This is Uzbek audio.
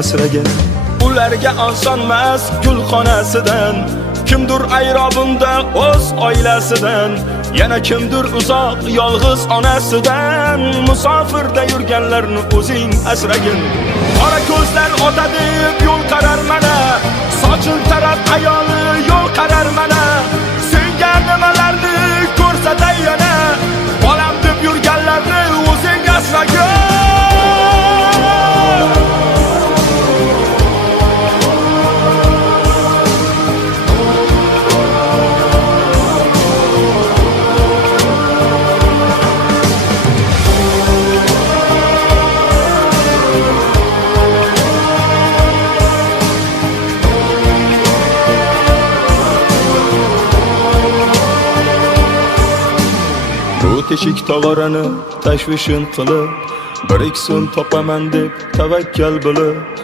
asragin. Ularga osonmas gulxonasidan, kimdir ayrobimda o'z oilasidan, yana kimdir uzoq yolg'iz onasidan. Musofirda yurganlarni o'zing asragin. Qora ko'zlar ota deb yo'l qarar mana, sochil taraf ayoli yo'l qarar mana. Senga nimalarni ko'rsatay yana, bolam deb yurganlarni o'zing asragin. Bu teshik tog'orani tashvishin qilib, bir ikki so'm topaman deb tavakkal bo'lib,